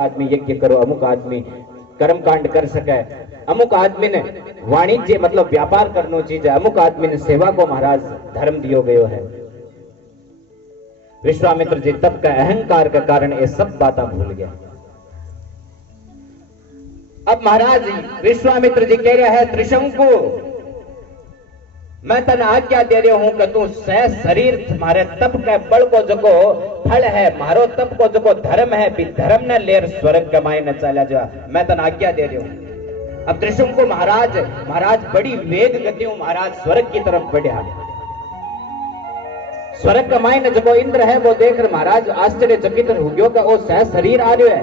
आदमी यज्ञ करो, अमुक आदमी कर्म कांड कर सके, अमुक आदमी ने वाणिज्य मतलब व्यापार करनो चीज है, अमुक आदमी ने सेवा को महाराज धर्म दियो गयो है। विश्वामित्र जी तब का अहंकार के कारण ये सब बातें भूल गया। अब महाराज विश्वामित्र जी कह रहे हैं त्रिशंकु, मैं तन आज्ञा दे रहा हूं कि तू शरीर तुम्हारे तप के बल को जको फल है, मारो तप को जको धर्म है, भी धर्म न लेर स्वर्ग कमाई न चला जा, मैं तन आज्ञा दे रहा हूं। अब त्रिशंकु महाराज बड़ी वेग गतियों महाराज स्वर्ग की तरफ बढ़ा। स्वर्ग कमाई न जको इंद्र है वो देखकर महाराज आश्चर्यचकित हो गयो कि वो शरीर आ रहा है,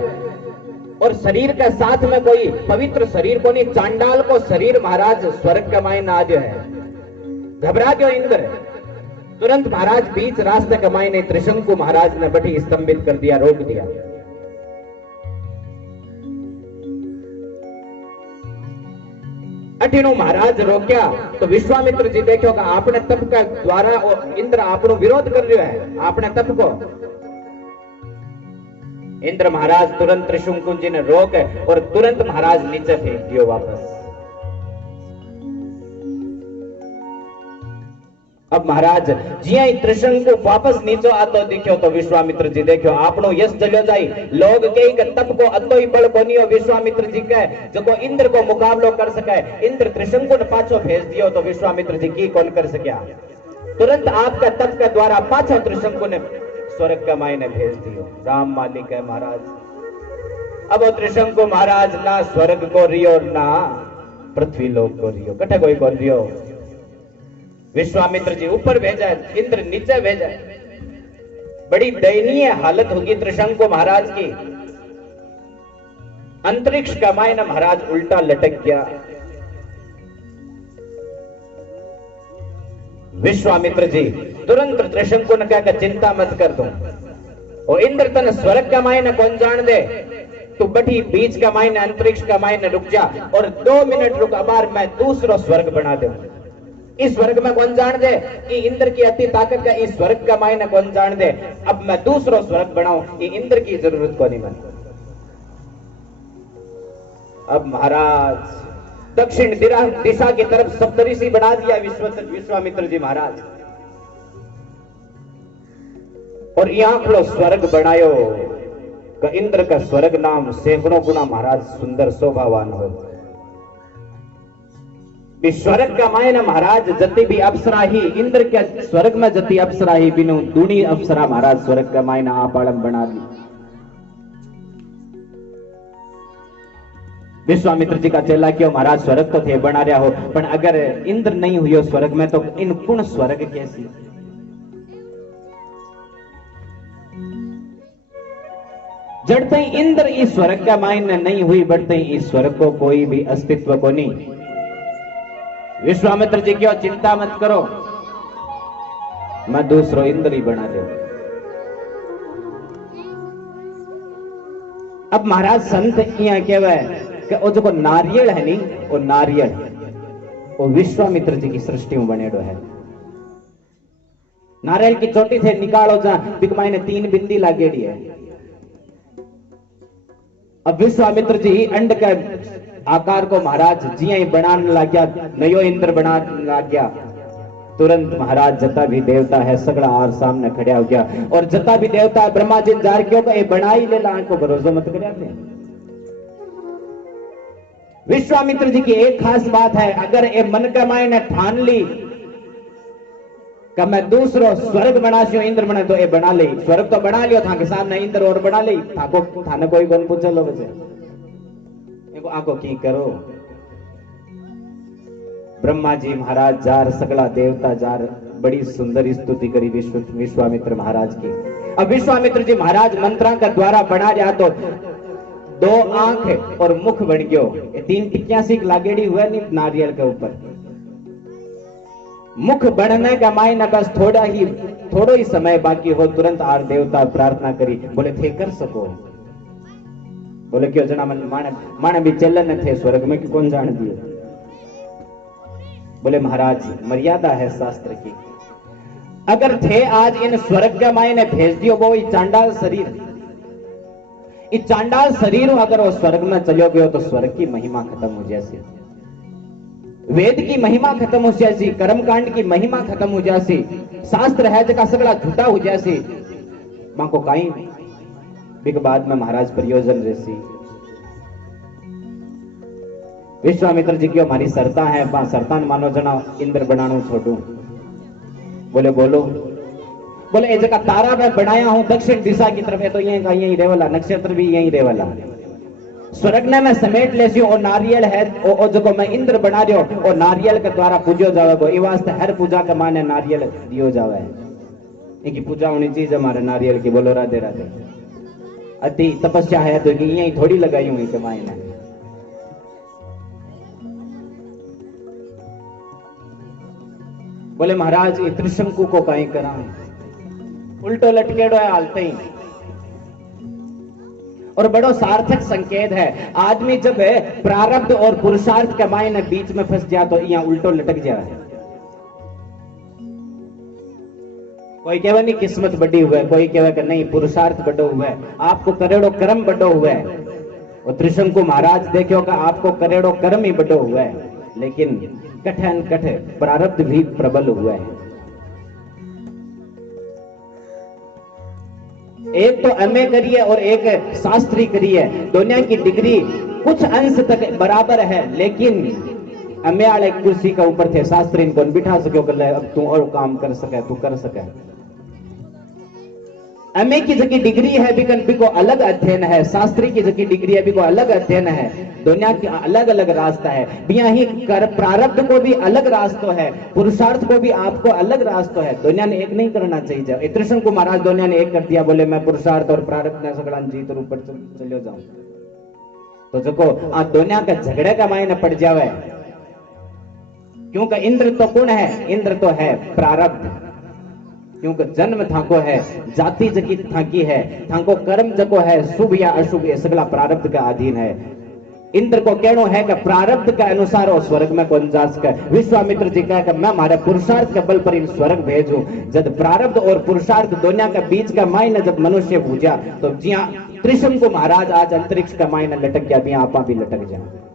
और शरीर के साथ में कोई पवित्र शरीर को नहीं, चांडाल को शरीर महाराज स्वर्ग कमाई न आ रहा है। घबरा गयो इंद्र, तुरंत महाराज बीच रास्ते कमाई ने त्रिशंकु महाराज ने बड़ी स्तंभित कर दिया, रोक दिया। अठीनो महाराज रोक्या तो विश्वामित्र जी देखो कि आपने तप का द्वारा इंद्र आपनो विरोध कर रहा है, आपने तप को। इंद्र महाराज तुरंत त्रिशंकु जी ने रोक और तुरंत महाराज नीचे फेंक दियो वापस। अब महाराज जिया त्रिशंकु वापस नीचे आतो दिख्यो तो विश्वामित्र जी देखो आपनो यश चलो जाई। लोग कई के तप को अतो ही बल कोनी हो विश्वामित्र जी के जो इंद्र को मुकाबलो कर सके। इंद्र त्रिशंकु ने पाछो भेज दियो तो विश्वामित्र जी की कौन कर सकिया। तुरंत आपका तप के द्वारा पाछो त्रिशंकु ने स्वर्ग का मायने भेज दियो। राम मालिक है महाराज। अब वो त्रिशंकु महाराज ना स्वर्ग को रियो ना पृथ्वी लोक को रियो, कठे कोई को रियो। विश्वामित्र जी ऊपर भेजा, इंद्र नीचे भेजा। बड़ी दयनीय हालत होगी त्रिशंकु महाराज की। अंतरिक्ष का मायना महाराज उल्टा लटक गया। विश्वामित्र जी तुरंत त्रिशंकु ने कहा चिंता मत कर दूं, और इंद्र तन स्वर्ग का मायना कौन जान दे, तू बड़ी बीच का मायने अंतरिक्ष का मायने रुक जा और 2 मिनट रुक, अबार मैं दूसरो स्वर्ग बना दूं। इस स्वर्ग में कौन जान दे कि इंद्र की अति ताकत का इस स्वर्ग का मायने कौन जान दे। अब मैं दूसरो स्वर्ग बनाऊं, ये इंद्र की जरूरत को नहीं बनी। अब महाराज दक्षिण दिशा की तरफ सप्तऋषि बना दिया विश्वामित्र जी महाराज, और यहां खड़ो स्वर्ग बनायो का इंद्र का स्वर्ग नाम सैकड़ों गुना महाराज सुंदर शोभावान हो। स्वर्ग का मायना महाराज जति भी अप्सरा ही, इंद्र के स्वर्ग में जति अप्सरा ही बिनु दूनी अप्सरा महाराज स्वर्ग का मायना आप आलम बना दी। विश्वामित्र जी का चेला क्यों महाराज स्वर्ग तो थे बना रहा हो, पर अगर इंद्र नहीं हुई स्वर्ग में तो इन कुण स्वर्ग कैसी। जड़ते इंद्र इस स्वर्ग का मायने नहीं हुई, बढ़ते इस स्वर्ग को कोई भी अस्तित्व को नहीं। विश्वामित्र जी क्यों चिंता मत करो, मैं दूसरो इंद्र ही बना दे। अब महाराज संत यहाँ कहवा है कि वो जो नारियल है नहीं, वो नारियल वो विश्वामित्र जी की सृष्टि में बनेडो है। नारियल की चोटी से निकालो जहां बिक मायने 3 बिंदी लागेड़ी है। अब विश्वामित्र जी अंड का आकार को महाराज जिया ही बनाने लग गया, नयो इंद्र बनाने लग गया। तुरंत महाराज जता भी देवता है सगड़ा आर सामने खड़ा हो गया, और जता भी देवता है ब्रह्मा जी जार क्यों का ये बना ही ले ला को भरोसा मत कर। विश्वामित्र जी की एक खास बात है, अगर ये मन का मायने ठान ली कि मैं दूसरो स्वर्ग बनासियो इंद्र बना, तो ये बना ले। स्वर्ग तो बना लियो था के सामने इंद्र और बना ले, थाको थाने कोई कौन पूछ लो वजह आको की करो। ब्रह्मा जी महाराज जार सगला देवता जार बड़ी सुंदर स्तुति करी विश्वामित्र महाराज की। अब विश्वामित्र जी महाराज मंत्रा का द्वारा बना रहा तो 2 आंख और मुख बन गयो। 3 टिक्कियां सी लागेड़ी हुआ नहीं नारियल के ऊपर। मुख बनने का मायना बस थोड़ो ही समय बाकी हो। तुरंत आर देवता प्रार्थना करी, बोले थे कर सको। बोले क्यों जना माने भी चलन थे स्वर्ग में कि कौन जान दिए। बोले महाराज मर्यादा है शास्त्र की, अगर थे आज इन स्वर्ग के मायने भेज दियो वो चांडाल शरीर, इस चांडाल शरीर अगर वो स्वर्ग में चलो गयो तो स्वर्ग की महिमा खत्म हो जासी, वेद की महिमा खत्म हो जासी, कर्मकांड की महिमा खत्म हो जासी, शास्त्र है जका सगला झूठा हो जासी, मां को काई बिक बाद में महाराज प्रयोजन रहसी। विश्वामित्र जी की हमारी सरता है, सरतान मानो जना इंद्र बनाणु छोड़ू। बोले बोलो। बोले ये जगह तारा मैं बनाया हूं दक्षिण दिशा की तरफ है, तो यही रेवला, नक्षत्र भी यही रेवला, स्वर्ग ने मैं समेट लेसी और नारियल है ओ जको मैं इंद्र बना रही हूं और नारियल के द्वारा पूजो जावे। ये वास्ते हर पूजा के माने नारियल दियो जावे, इनकी पूजा होनी चाहिए हमारे नारियल की। बोलो राधे राधे। अति तपस्या है तो यही थोड़ी लगाई हुई के मायने। बोले महाराज ये त्रिशंकु को कहीं करा, उल्टो लटकेड़ो है हालते ही, और बड़ो सार्थक संकेत है। आदमी जब प्रारब्ध और पुरुषार्थ के मायने बीच में फंस जाए तो यहाँ उल्टो लटक जाए। कोई कहवा नहीं किस्मत बड़ी हुआ है, कोई कहवा कि नहीं पुरुषार्थ बड़ो हुआ है, आपको करोड़ों कर्म बड़ो हुआ है। और त्रिशंकु महाराज देखो का आपको करोड़ों कर्म ही बड़ो हुआ है, लेकिन कठिन प्रारब्ध भी प्रबल हुआ है। एक तो एमए करिए और एक शास्त्री करिए, दोनों की डिग्री कुछ अंश तक बराबर है, लेकिन एमए वाले कुर्सी के ऊपर थे, शास्त्री इनको बिठा सको कर ले, अब तू और काम कर सके, तू कर सके। एमए की जगह डिग्री है भी को अलग अध्ययन है, शास्त्री की जगह डिग्री है भी को अलग अध्ययन है, दुनिया की अलग अलग रास्ता है। बिया ही कर प्रारब्ध को भी अलग रास्ता है, पुरुषार्थ को भी आपको अलग रास्ता है, दुनिया ने एक नहीं करना चाहिए। त्रिशंकु महाराज दुनिया ने एक कर दिया, बोले मैं पुरुषार्थ और प्रारब्ध ने सगड़ा जीत और ऊपर चलो जाऊं, तो जको आ दुनिया का झगड़े का मायने पड़ जावे। क्योंकि इंद्र तो कौन है? इंद्र तो है प्रारब्ध, क्योंकि जन्म थाको है, जाति जकी थाकी है, थाको कर्म जको है शुभ या अशुभ ये सगला प्रारब्ध का अधीन है। इंद्र को कहनो है कि प्रारब्ध के अनुसार वो स्वर्ग में कौन जा सके। विश्वामित्र जी कहा कि मैं हमारे पुरुषार्थ के बल पर इन स्वर्ग भेजूं। जब प्रारब्ध और पुरुषार्थ दुनिया के बीच का मायने जब मनुष्य पूजा, तो जिया त्रिशंकु महाराज आज अंतरिक्ष का मायने लटक गया, भी आपा भी लटक जाए।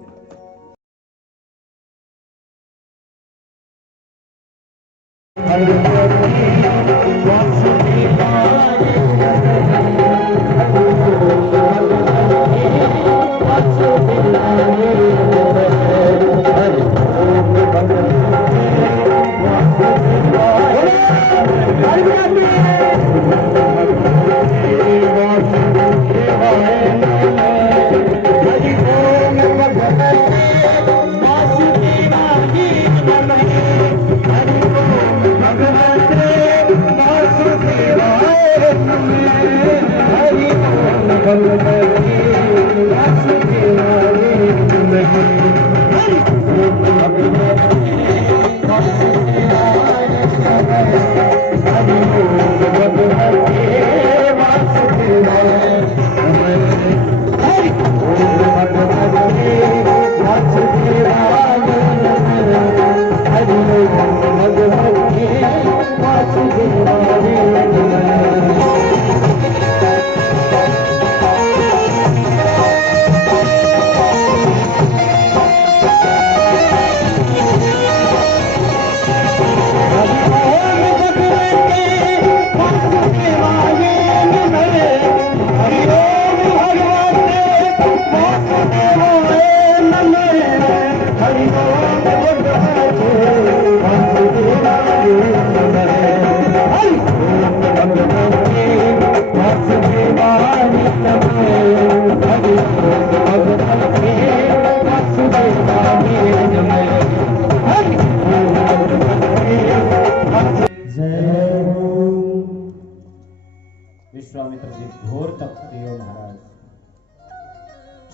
विश्वामित्र जी घोर तप कियो महाराज।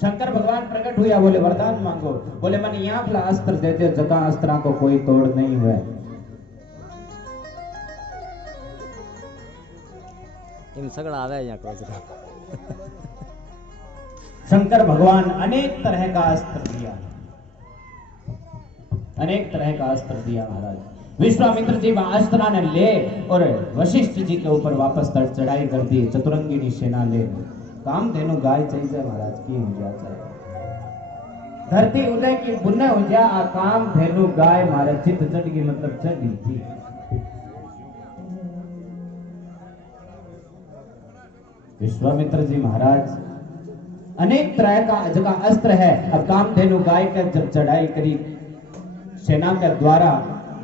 शंकर भगवान प्रकट हुआ, बोले वरदान मांगो। बोले मन यहाँ फला अस्त्र दे दे, जका अस्त्रा को कोई तोड़ नहीं हुआ। इन सगड़ा आवे यहाँ को शंकर भगवान अनेक तरह का अस्त्र दिया, अनेक तरह का अस्त्र दिया महाराज। विश्वामित्र जी अस्त्र ने ले और वशिष्ठ जी के ऊपर वापस चढ़ाई कर दी, चतुरंगिनी सेना ले। कामधेनु गाय चाहिए महाराज की हो जाता है धरती उदय की पुण्य हो जा आ कामधेनु गाय मारे चित चढ़गी मतलब चढ़ी थी। विश्वामित्र जी महाराज अनेक तरह का जगह अस्त्र है। अब कामधेनु गाय का जब चढ़ाई करी सेना के द्वारा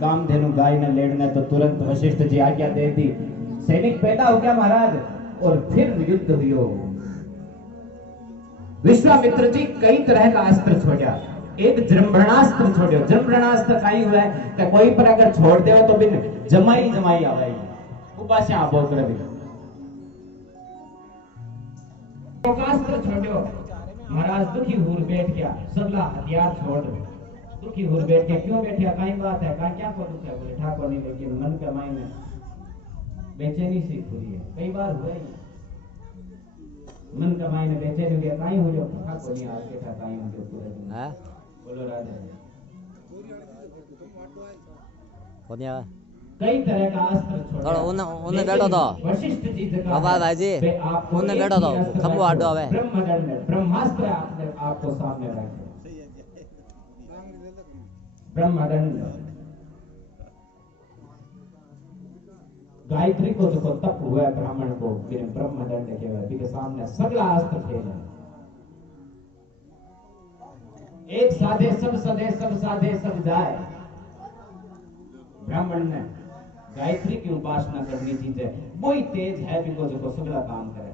कामधेनु गाय ने लेड़ने तो तुरंत वशिष्ठ जी आज्ञा दे दी। सैनिक पैदा हो गया महाराज और फिर युद्ध हुई। विश्वामित्र जी कई तरह का अस्त्र छोड़ा। एक जृंभणास्त्र छोड़ो। जृंभणास्त्र कई हुआ है कि कोई पर अगर छोड़ दे तो बिन जमाई जमाई आवे उपास्य आपो करे। शोकास्त्र छोड़ो। महाराज दुखी हुर बैठ गया सबला हथियार छोड़ दुखी हुर बैठ के क्यों बैठा कई बात है का क्या को दुख है बोले ठाकुर नहीं लेकिन मन के मायने बेचैनी सी खुली है कई बार हुआ ही मन का मायने बेचैनी हो गया काई हो जो ठाकुर नहीं आज के था काई हो जो पूरे दिन हैं बोलो राजा कोनी आवे कई तरह का अस्त्र छोड़ा। थोड़ा उन्हें बैठो तो वशिष्ठ जी बाबा भाई जी उन्हें बैठो तो खंबो आडो आवे ब्रह्मदंड ब्रह्मास्त्र आपने आपको सामने रखे। ब्रह्मदंड गायत्री को जो तप हुआ है ब्राह्मण को ब्रह्मदंड के सामने सगला अस्त्र खेला। एक साधे सब सदे सब साधे सब जाए। ब्राह्मण ने गायत्री की उपासना करनी चाहिए वही तेज है बिको जो सगला काम करे।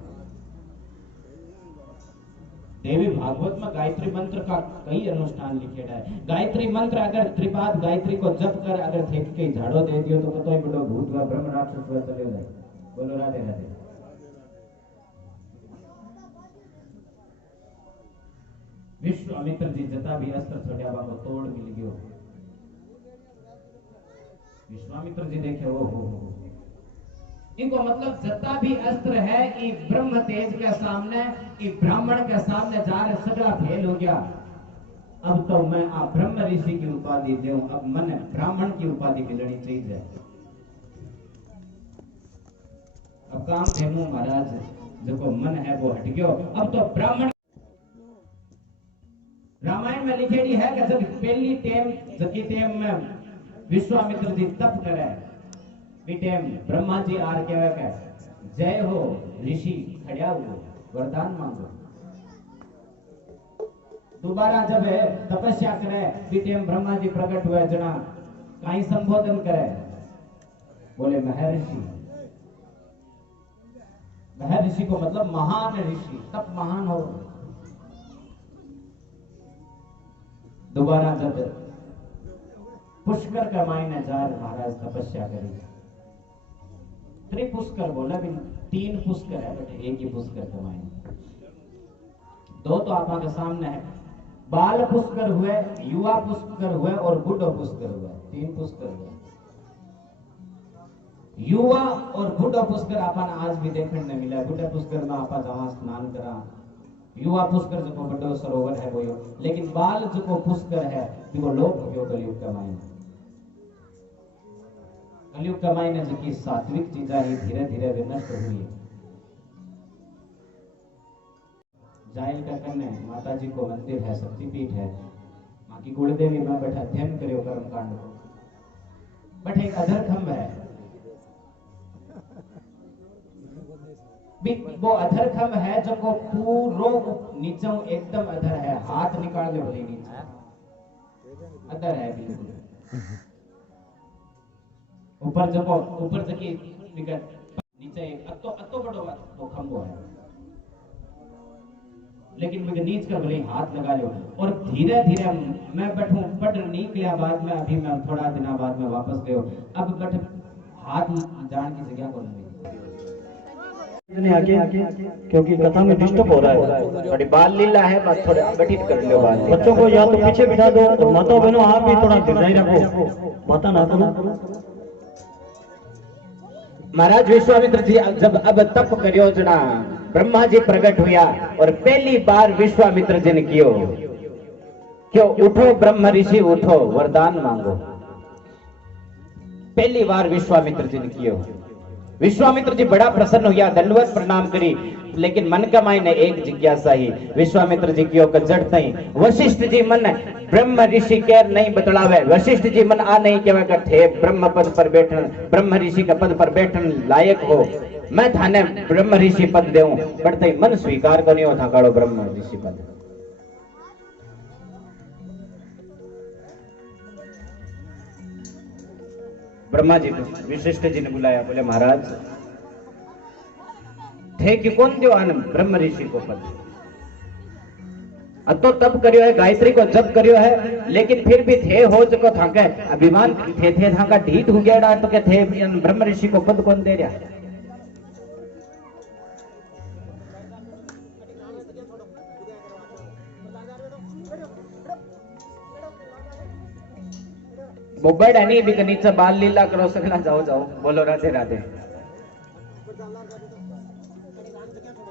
देवी भागवत में गायत्री मंत्र का कई अनुष्ठान लिखेड़ा है। गायत्री मंत्र अगर त्रिपाद गायत्री को जप कर अगर फेंक के झाड़ो दे दियो तो कतोई बड़ो भूत व ब्रह्म राक्षस व चले जाए। बोलो राधे राधे। विश्वामित्र जी जता भी अस्त्र छोड़ा बाबा तोड़ मिल गयो। विश्वामित्र जी देखे ओ हो इनको मतलब जता भी अस्त्र है ये ब्रह्म तेज के सामने ये ब्राह्मण के सामने जा रहे सगला फेल हो गया। अब तो मैं आप ब्रह्म ऋषि की उपाधि दूं अब मन ब्राह्मण की उपाधि मिलनी चाहिए। अब कामधेनु महाराज जो मन है वो हट गयो। अब तो ब्राह्मण रामायण में लिखेड़ी है कि जब पहली टेम जकी टेम में विश्वामित्र जी तप करे टेम ब्रह्मा जी आर के जय हो ऋषि खड़ा हो वरदान मांगो। दोबारा जब तपस्या करे टेम ब्रह्मा जी प्रकट हुए जना कहीं संबोधन करे बोले महर्षि। महर्षि को मतलब महान ऋषि तप महान हो। दोबारा जब पुष्कर का मायने जार महाराज तपस्या करी त्रिपुष्कर बोला भी 3 पुष्कर है बेटे एक ही पुष्कर का मायने 2 तो आपके सामने है। बाल पुष्कर हुए युवा पुष्कर हुए और बुढ़ो पुष्कर हुए 3 पुष्कर हुए। युवा और बुढ़ो पुष्कर अपन आज भी देखने में मिला। बुढ़ा पुष्कर में आपा जहां स्नान करा युवा पुष्कर जो बड़ो सरोवर है वो लेकिन बाल जो पुष्कर है वो लोप हो कलयुग का मायने। कलयुग का मायने जो की सात्विक चीजा ही धीरे धीरे विनष्ट हुई है। जायल का कन्ने माता जी को मंदिर है शक्तिपीठ है माँ की कुलदेवी में बैठा अध्ययन करो कर्म कांड को बट एक अधर खंभ है वो अधर खंभ है जो को पूरो नीचे एकदम अधर है हाथ निकाल ले बोले नीचे अधर है बिल्कुल। ऊपर जब ऊपर तक नीचे अतो बड़ो वो खंभो है लेकिन मुझे नीच कर बोले हाथ लगा लो और धीरे धीरे मैं बैठूं पढ़ निकलिया बाद में अभी मैं थोड़ा दिन बाद में वापस गयो अब बट हाथ जान की जगह को नहीं आगे क्योंकि कथा में डिस्टर्ब हो रहा है। थोड़ी बाल लीला है बस थोड़े बैठित कर लो बाल बच्चों को या तो पीछे बिठा दो और माता बहनों आप भी थोड़ा गिरजाई रखो माता ना करो। महाराज विश्वामित्र जी जब अब तप करियो जना ब्रह्मा जी प्रकट हुआ और पहली बार विश्वामित्र जी ने कियो क्यों उठो ब्रह्म ऋषि उठो वरदान मांगो। पहली बार विश्वामित्र जी ने कियो विश्वामित्र जी बड़ा प्रसन्न हुआ, दंडवत प्रणाम करी, लेकिन मन का मायने एक जिज्ञासा ही। विश्वामित्र जी की ओर जड़ते ही वशिष्ठ जी मन ब्रह्म ऋषि के नहीं बतलावे। वशिष्ठ जी मन आ नहीं कहवा कर थे ब्रह्म पद पर बैठन, ब्रह्म ऋषि का पद पर बैठन लायक हो, मैं थाने ब्रह्म ऋषि पद देऊं, बढ़ते मन स्वीकार करियो था काड़ो ब्रह्म ऋषि पद। ब्रह्मा जी को विशिष्ट जी ने बुलाया, बोले महाराज थे कि कौन दियो आन ब्रह्म ऋषि को पद? तो तब करियो है, गायत्री को जब करियो है, लेकिन फिर भी थे हो जको था के अभिमान थे था का ढीठ हो गया तो के थे ब्रह्म ऋषि को पद कौन दे रहा? मोबाइल है भी नीचे बाल लीला करो सकला, जाओ जाओ बोलो राधे राधे।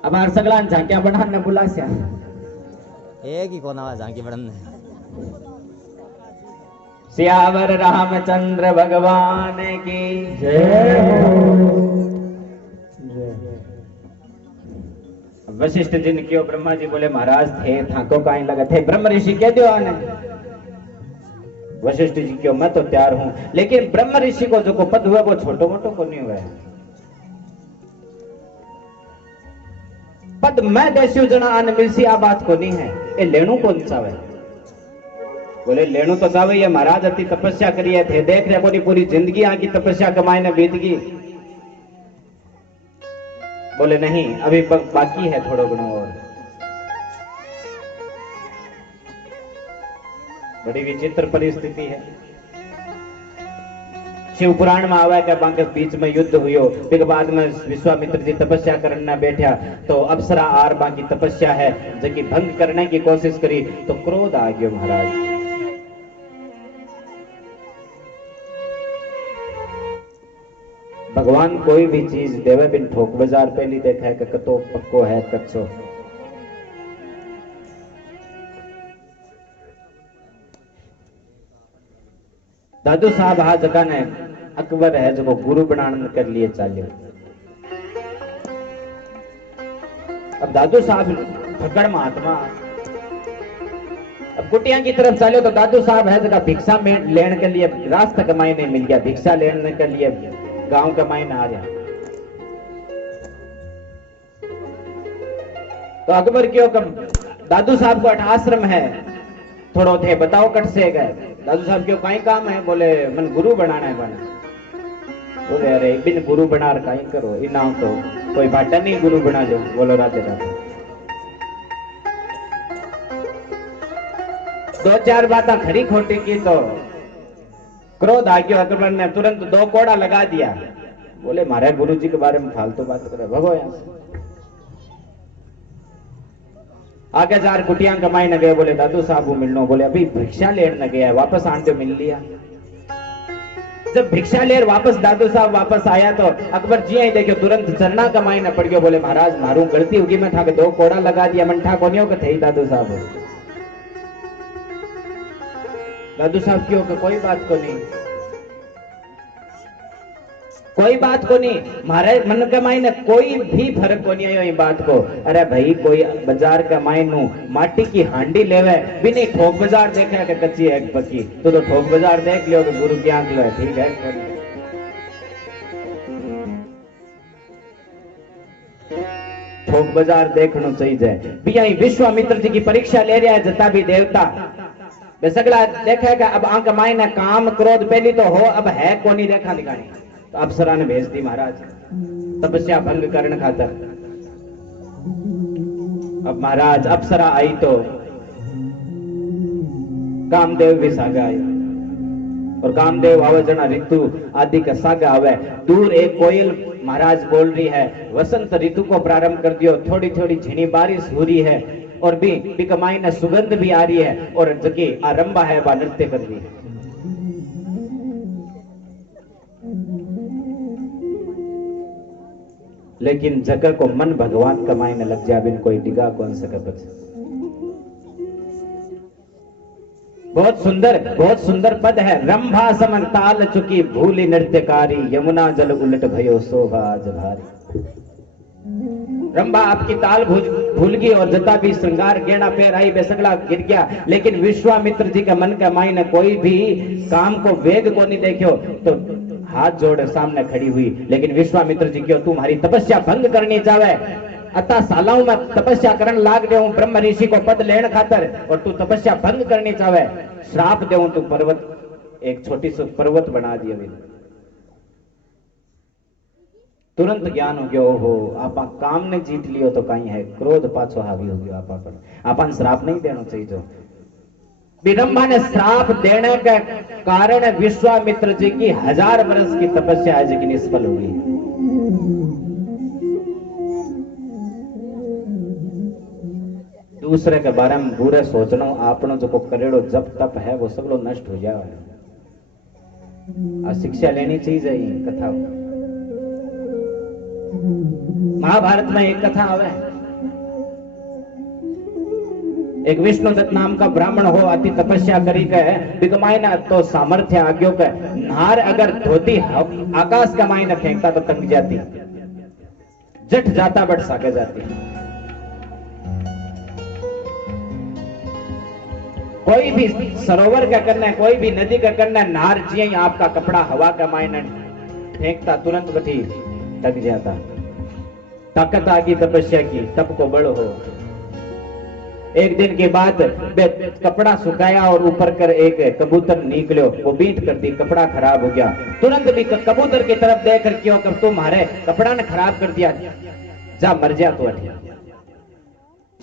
अब हर सगला झांकिया बनाने बुला से एक ही कोना झांकी बढ़न। सियावर रामचंद्र भगवान की जय हो। वशिष्ठ जी ने क्यों? ब्रह्मा जी बोले महाराज थे थाको काई लगा थे ब्रह्म ऋषि कह दियो आने। वशिष्ठ जी क्यों? मैं तो तैयार हूं, लेकिन ब्रह्म ऋषि को जो को पद हुआ वो छोटो मोटो को नहीं हुआ है। पद मैं देस्यू जना आने मिलसी आ बात को नहीं है, ये लेणु कौन चावे? बोले लेणु तो चावे ये महाराज अति तपस्या करिए थे, देख रहे कोनी पूरी जिंदगी आकी तपस्या कमाई ने बीत गई। बोले नहीं अभी बाकी है थोड़ो गुणों और। बड़ी विचित्र परिस्थिति है। शिव पुराण में आवा के बांके बीच में युद्ध हुयो, फिर बाद में विश्वामित्र जी तपस्या करने बैठा तो अप्सरा आर बाकी तपस्या है जबकि भंग करने की कोशिश करी तो क्रोध आ गयो महाराज। भगवान कोई भी चीज देवे बिन ठोक बाजार पहली देखा है कि कतो पक्को है कच्चो। दादू साहब हा जगह ने अकबर है जो गुरु बनाने कर लिए चाले। अब दादू साहब फकड़ महात्मा अब कुटिया की तरफ चालो तो दादू साहब है जगह भिक्षा में लेने के लिए रास्ता कमाई नहीं मिल गया, भिक्षा लेने के लिए गांव कमाई ना आ रहा। तो अकबर क्यों कम दादू साहब को आश्रम है थोड़ो थे बताओ कट से गए। दादू साहब क्यों कहीं काम है? बोले मन गुरु बनाना है बना। बोले अरे बिन गुरु बना कहीं करो इनाम तो कोई बाटा नहीं गुरु बना लो। बोलो राधे राधे। दो चार बातें खरी खोटी की तो क्रोध आ गया। अकबर ने तुरंत दो कोड़ा लगा दिया। बोले मारे गुरु जी के बारे में फालतू बात करे भगो यहां से। आगे जार कुटिया कमाई न गए। बोले दादू साहब को मिलनो। बोले अभी भिक्षा लेर न गया वापस आने मिल लिया। जब भिक्षा लेर वापस दादू साहब वापस आया तो अकबर जी ही देखो तुरंत चरना कमाई न पड़ गयो। बोले महाराज मारू गलती होगी मैं था दो कोड़ा लगा दिया मंठा कोनियों के थे दादू साहब। दादू साहब क्यों कि कोई बात को नहीं कोई बात को नहीं मारे मन के मायने कोई भी फर्क को नहीं आयो ये बात को। अरे भाई कोई बाजार के मायनू माटी की हांडी लेवे भी नहीं ठोक बाजार देखा कि कच्ची है पक्की तो ठोक बाजार देख लियो कि गुरु की आंख लो ठीक है। ठोक बाजार देखना चाहिए भी। यही विश्वामित्र जी की परीक्षा ले रहा है जता भी देवता सगला देखेगा। अब आंख मायने काम क्रोध पहली तो हो अब है कोनी रेखा दिखानी। तो अप्सरा ने भेज दी महाराज तपस्या भंग करने खातर। अब महाराज अप्सरा आई तो कामदेव भी सागा आया और कामदेव आवे जना ऋतु आदि का सागा आवे। दूर एक कोयल महाराज बोल रही है वसंत ऋतु को प्रारंभ कर दियो। थोड़ी थोड़ी झीणी बारिश हो रही है और भी कमाई ने सुगंध भी आ रही है और जगह आरंभा है वह नृत्य कर रही है। लेकिन जगह को मन भगवान कमाई न लग जाए बिन कोई डिगा कौन सके बच। बहुत सुंदर पद है। रंभा समन ताल चुकी भूली नृत्यकारी, यमुना जल उलट भयो शोभा आज भारी। रंभा आपकी ताल भूल गई और जता भी श्रृंगार गेड़ा पैर आई बेसगड़ा गिर गया। लेकिन विश्वामित्र जी के मन के मायने कोई भी काम को वेग को नहीं देखो तो हाथ जोड़ सामने खड़ी हुई। लेकिन विश्वामित्र जी क्यों तुम्हारी तपस्या भंग करनी चाहे, अतः सालाओं में तपस्या करन लाग दे ब्रह्म ऋषि को पद लेन खातर और तू तपस्या भंग करनी चाहे, श्राप दे तू पर्वत, एक छोटी सी पर्वत बना दिया। तुरंत ज्ञान हो गया, ओहो आपा काम ने जीत लियो तो कहीं है, क्रोध पाछो हावी हो गयो आपा पर, आपा श्राप नहीं देना चाहिए। जो ब्रह्मा ने श्राप देने के कारण विश्वामित्र जी की 1000 वर्ष की तपस्या आज की निष्फल हुई। दूसरे के बारे में बुरे सोचना, आपनो जो को करेड़ो जब तप है वो सब लोग नष्ट हो जाए। शिक्षा लेनी चाहिए ये कथा। महाभारत में एक कथा आवे, एक विष्णुदत्त नाम का ब्राह्मण हो, अति तपस्या करी के बिगमायना तो सामर्थ्य आज्ञो के नार अगर धोती आकाश का मायने फेंकता तो तंग जाती, जट जाता बट साके जाती। कोई भी सरोवर का करना है, कोई भी नदी का करना है, नार जी आपका कपड़ा हवा का मायने फेंकता तुरंत बठी तक जाता। ताकत आ गई तपस्या की, तप को बड़ हो। एक दिन के बाद कपड़ा सुखाया और ऊपर कर एक कबूतर निकलो, वो बीट कर दी, कपड़ा खराब हो गया। तुरंत भी कबूतर की तरफ देख कर क्यों कर तुम्हारे कपड़ा ने खराब कर दिया, जा मर जा तू अठी।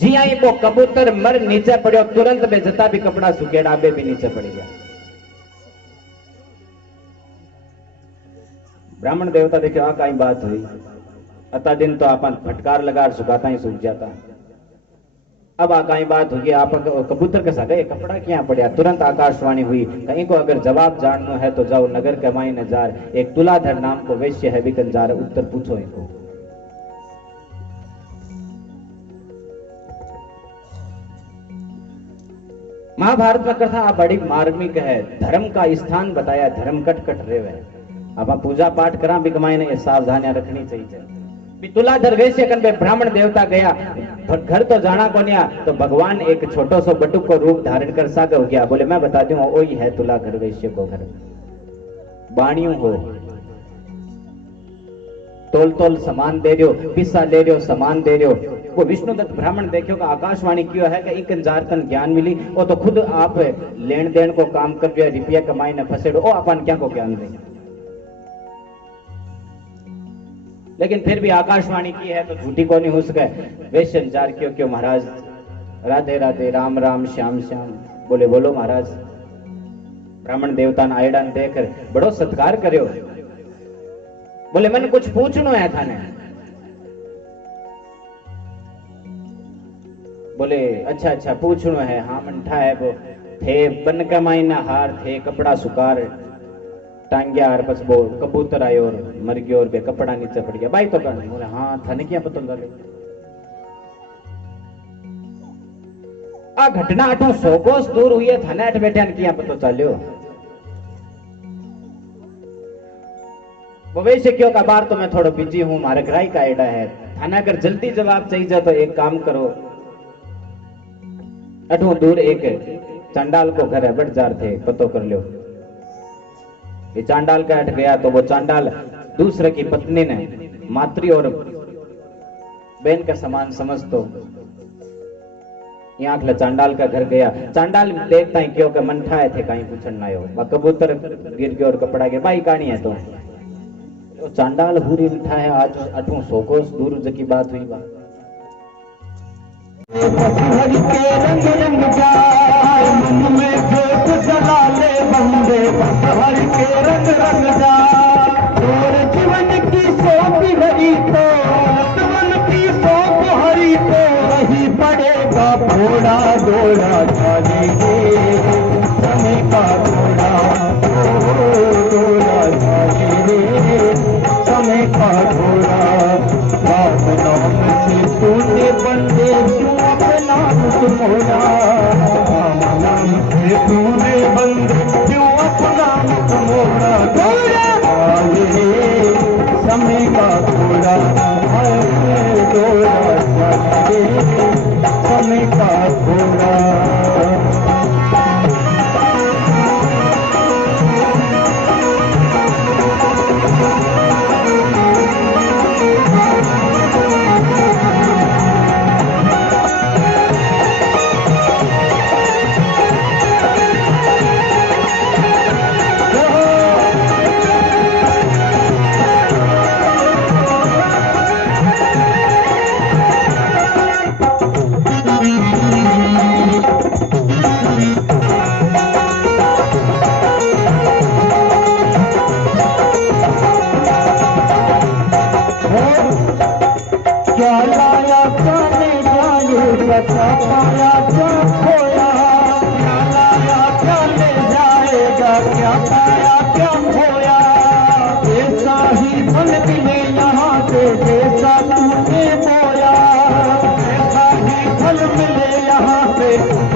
जी आई वो कबूतर मर नीचे पड़ो, तुरंत में जता भी कपड़ा सुखेड़ा बे भी नीचे पड़ गया। ब्राह्मण देवता देखो आ कहीं बात हुई, अता दिन तो अपन फटकार लगा सुखाता ही सूख जाता। अब आकाई बात होगी, आप कबूतर के साथ कपड़ा क्या पड़ा। तुरंत आकाशवाणी हुई, कहीं को अगर जवाब जानना है तो जाओ नगर के माई नजार, एक तुलाधर नाम को वैश्य है बिकंजार, उत्तर पूछो इनको। महाभारत में कथा बड़ी मार्मिक है, धर्म का स्थान बताया, धर्म कट कट रेव है। अब पूजा पाठ करा बिकमाई ने सावधानियां रखनी चाहिए। तुलाधर वैश्य कन पे ब्राह्मण देवता गया, घर तो जाना कोनिया, तो भगवान एक छोटो सो बटुक को रूप धारण कर साग हो गया। बोले मैं बता दूं वही है तुलाधर वैश्य को घर, बाणियों हो तोल तोल सामान दे रहे हो, पिस्सा ले रहे हो, सामान दे रहे हो। वो विष्णुदत्त ब्राह्मण देखो का आकाशवाणी क्यों है कि एक जारतन ज्ञान मिली, वो तो खुद आप लेन देन को काम कर रहे हो, रुपया कमाई न फसेड़ो, ओ अपन क्या को ज्ञान दे। लेकिन फिर भी आकाशवाणी की है तो झूठी को नहीं हो सके। वे संचार क्यों क्यों महाराज, राधे राधे, राम राम, श्याम श्याम। बोले बोलो महाराज। ब्राह्मण देवता ने आयडा देकर बड़ो सत्कार करो। बोले मन कुछ पूछनो है थाने। बोले अच्छा अच्छा पूछनो है, हाँ मंठा है। वो थे बन का मायना हार थे, कपड़ा सुकार टांग्या और बस वो कबूतर आयो और मर गयो और कपड़ा नीचे पड़ गया। भाई तो कर बोले हाँ थाने क्या पता लगे। आ घटना अठो 100 कोस दूर हुई है, थाने अठ बैठे क्या पता चलियो। वो वैसे क्यों का बार तो मैं थोड़ा बिजी हूं, मारे ग्राही का आइडा है। थाना अगर जल्दी जवाब चाहिए तो एक काम करो, अठो दूर एक चांडाल को घर है, बट जार थे पतो कर लो। ये चांडाल का हट गया तो वो चांडाल दूसरे की पत्नी ने मातृ और बहन का समान समझ तो यहाँ चांडाल का घर गया। चांडाल देखता है क्यों के मन ठाए थे कहीं पूछन ना हो, कबूतर गिर गया और कपड़ा गया, भाई कहानी है। तो चांडाल पूरी मिठा है। आज 800 कोस दूर की बात हुई। बात हरि के रंग रंग जाए, मन में जोत जला ले बंदे, हरि के रंग रंग जाए। और जीवन की सोच हरी तो, जीवन की सोच हरी तो, वही पड़ेगा घोड़ा दौड़ा जाएंगे, समय का घोड़ा दौड़ा जाएंगे, समय का घोड़ा। राम नाम से तूने बंदे क्यों अपना मोड़ा, राम नाम से तूने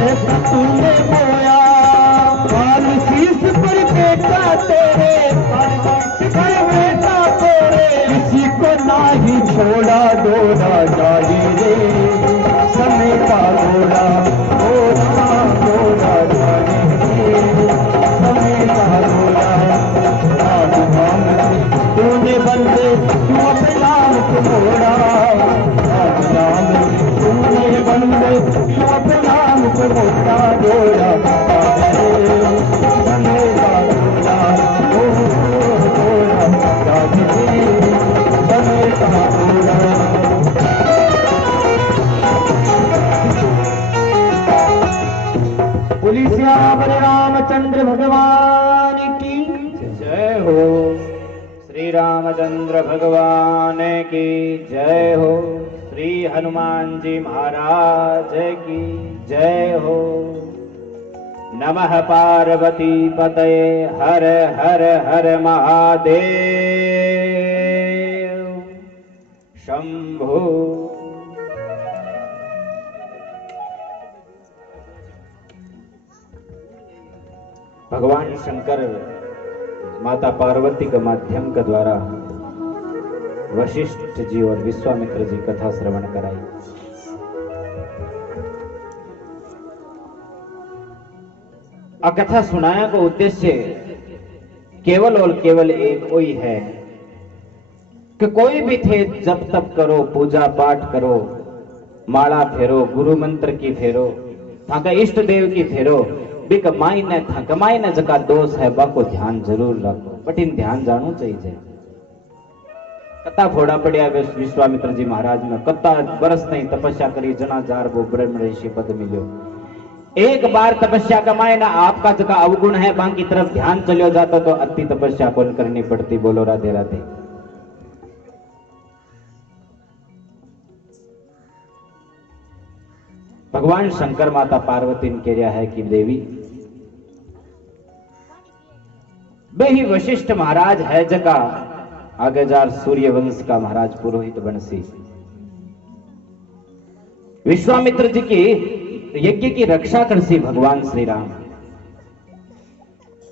ऐसा तूने बोया काल शीश पर बेटा तेरे पर बेटा तेरे किसी को नाही छोड़ा डोरा जाए रे समय का घोड़ा घोड़ा घोड़ा जाए रे समय का घोड़ा राम नाम से तूने बंदे तू अपने नाम को मोड़ा राम नाम से तूने बंदे तू अपने नाम को मोड़ा डोरा समय का घोड़ा घोड़ा जाए रे समय का घोड़ा। पुलिसिया बड़े रामचंद्र भगवान की जय हो। श्री रामचंद्र भगवान की जय हो। श्री हनुमान जी महाराज की जय हो। नमः पार्वती पतये हर हर हर महादेव शंभो। भगवान शंकर माता पार्वती के माध्यम के द्वारा वशिष्ठ जी और विश्वामित्र जी कथा श्रवण कराई। आ कथा सुनाया का उद्देश्य केवल और केवल एक वही है कि कोई भी थे जब तप करो, पूजा पाठ करो, माला फेरो, गुरु मंत्र की फेरो, थाका इष्ट देव की फेरो, बिक माई ने जका दोष है बाको ध्यान जरूर रखो। बट इन ध्यान जानू चाहिए। कता फोड़ा पड़िया विश्वामित्र जी महाराज में कता बरस नहीं तपस्या करी जना जार वो ब्रह्म ऋषि पद मिलो। एक बार तपस्या कमाए ना आपका जका अवगुण है बाकी तरफ ध्यान चलियो जाता तो अति तपस्या कौन करनी पड़ती। बोलो राधे राधे। भगवान शंकर माता पार्वती ने कह रहा है कि देवी बे ही वशिष्ठ महाराज है जका आगे जार सूर्य वंश का महाराज पुरोहित बनसी। विश्वामित्र जी की यज्ञ की रक्षा करसी भगवान श्री राम।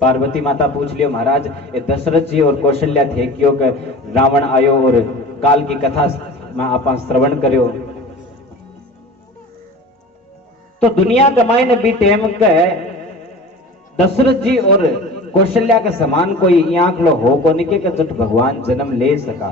पार्वती माता पूछ लियो महाराज ये दशरथ जी और कौशल्या थे क्यों के रावण आयो और काल की कथा में आप श्रवण करो तो दुनिया कमाई ने भी टेम के दशरथ जी और कौशल्या के समान कोई आंकड़ो हो को निके के जट भगवान जन्म ले सका।